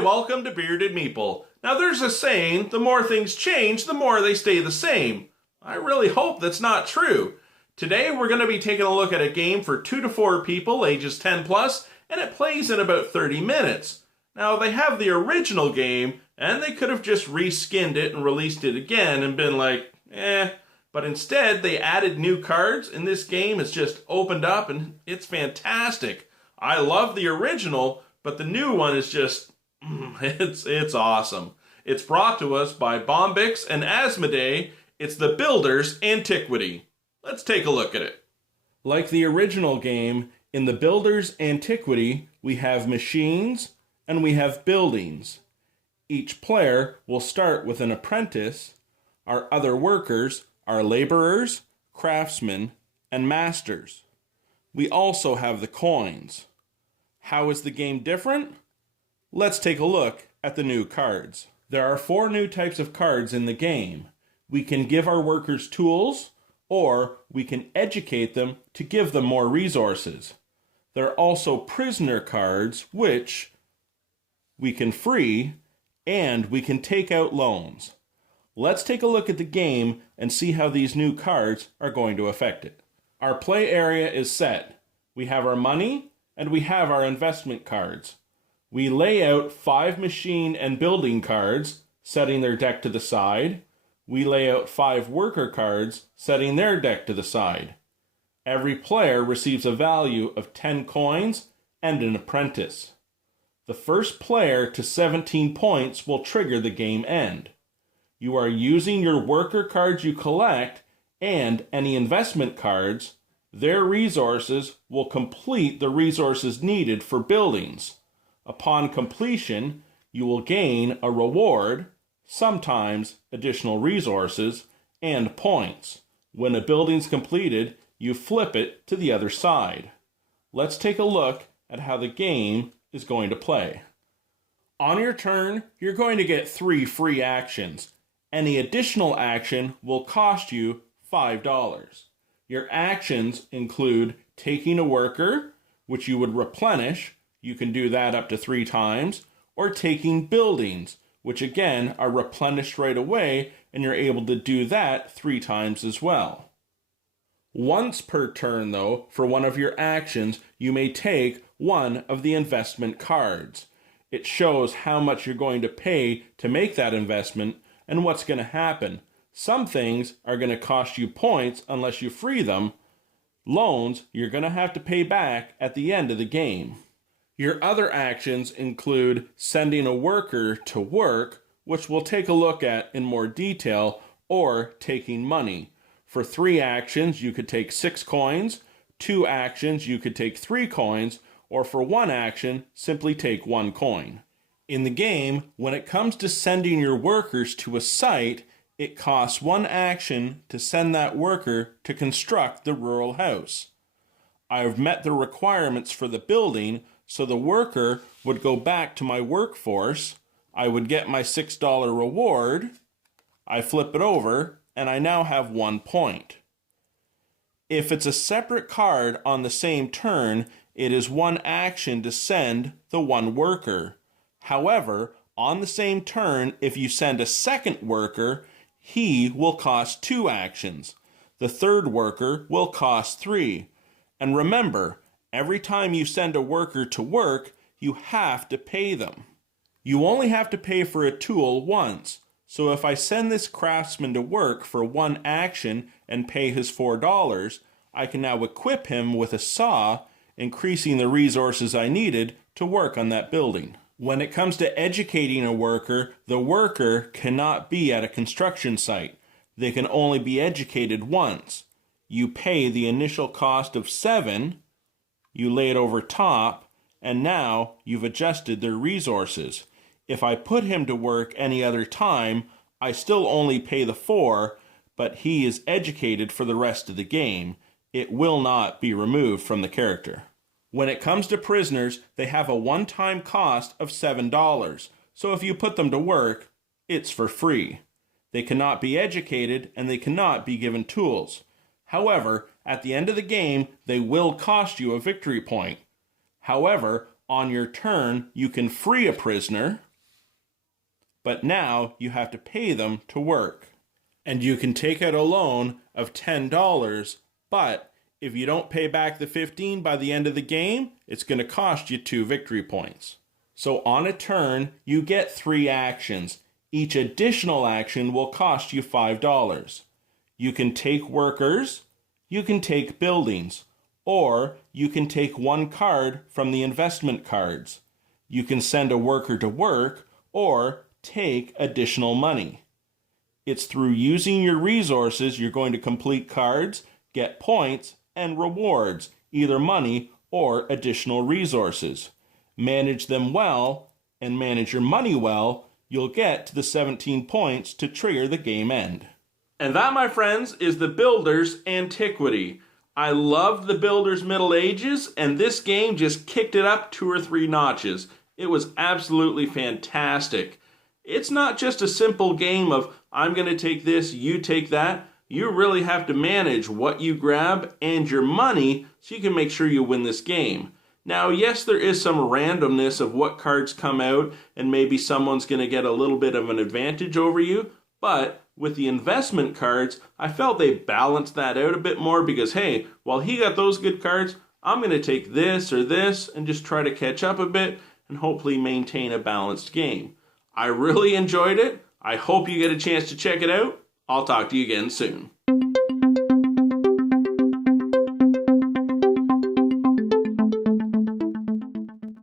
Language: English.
welcome to Bearded Meeple. Now there's a saying, the more things change, the more they stay the same. I really hope that's not true. Today we're going to be taking a look at a game for 2 to 4 people, ages 10 plus, and it plays in about 30 minutes. Now they have the original game, and they could have just reskinned it and released it again and been like, but instead they added new cards, and this game is just opened up and it's fantastic. I love the original, but the new one is just, it's awesome. It's brought to us by Bombix and Asmodee. It's the Builder's Antiquity. Let's take a look at it. Like the original game, in the Builder's Antiquity, we have machines and we have buildings. Each player will start with an apprentice. Our other workers are laborers, craftsmen, and masters. We also have the coins. How is the game different? Let's take a look at the new cards. There are 4 new types of cards in the game. We can give our workers tools, or we can educate them to give them more resources. There are also prisoner cards, which we can free, and we can take out loans. Let's take a look at the game and see how these new cards are going to affect it. Our play area is set. We have our money, and we have our investment cards. We lay out 5 machine and building cards, setting their deck to the side. We lay out 5 worker cards, setting their deck to the side. Every player receives a value of 10 coins and an apprentice. The first player to 17 points will trigger the game end. You are using your worker cards you collect and any investment cards. Their resources will complete the resources needed for buildings. Upon completion, you will gain a reward, sometimes additional resources, and points. When a building's completed, you flip it to the other side. Let's take a look at how the game is going to play. On your turn, you're going to get 3 free actions. Any additional action will cost you $5. Your actions include taking a worker, which you would replenish. You can do that up to 3 times. Or taking buildings, which again are replenished right away, and you're able to do that 3 times as well. Once per turn, though, for one of your actions, you may take one of the investment cards. It shows how much you're going to pay to make that investment and what's going to happen. Some things are going to cost you points unless you free them. Loans, you're going to have to pay back at the end of the game. Your other actions include sending a worker to work, which we'll take a look at in more detail, or taking money. For 3 actions, you could take 6 coins. 2 actions, you could take 3 coins. Or for 1 action, simply take 1 coin. In the game, when it comes to sending your workers to a site, it costs 1 action to send that worker to construct the rural house. I've met the requirements for the building, so the worker would go back to my workforce. I would get my $6 reward. I flip it over, and I now have 1 point. If it's a separate card on the same turn, it is 1 action to send the 1 worker. However, on the same turn, if you send a second worker, he will cost 2 actions. The third worker will cost 3. And remember, every time you send a worker to work, you have to pay them. You only have to pay for a tool once. So if I send this craftsman to work for 1 action and pay his $4, I can now equip him with a saw, increasing the resources I needed to work on that building. When it comes to educating a worker, the worker cannot be at a construction site. They can only be educated once. You pay the initial cost of 7, you lay it over top, and now you've adjusted their resources. If I put him to work any other time, I still only pay the 4, but he is educated for the rest of the game. It will not be removed from the character. When it comes to prisoners, they have a one-time cost of $7. So if you put them to work, it's for free. They cannot be educated and they cannot be given tools. However, at the end of the game, they will cost you a victory point. However, on your turn, you can free a prisoner, but now you have to pay them to work. And you can take out a loan of $10, but if you don't pay back the 15 by the end of the game, it's going to cost you 2 victory points. So on a turn, you get 3 actions. Each additional action will cost you $5. You can take workers, you can take buildings, or you can take 1 card from the investment cards. You can send a worker to work, or take additional money. It's through using your resources you're going to complete cards, get points, and rewards, either money or additional resources. Manage them well, and manage your money well, you'll get to the 17 points to trigger the game end. And that, my friends, is the Builder's Antiquity. I loved the Builder's Middle Ages, and this game just kicked it up 2 or 3 notches. It was absolutely fantastic. It's not just a simple game of, I'm going to take this, you take that. You really have to manage what you grab and your money so you can make sure you win this game. Now, yes, there is some randomness of what cards come out, and maybe someone's going to get a little bit of an advantage over you, but with the investment cards, I felt they balanced that out a bit more because, hey, while he got those good cards, I'm going to take this or this and just try to catch up a bit and hopefully maintain a balanced game. I really enjoyed it. I hope you get a chance to check it out. I'll talk to you again soon.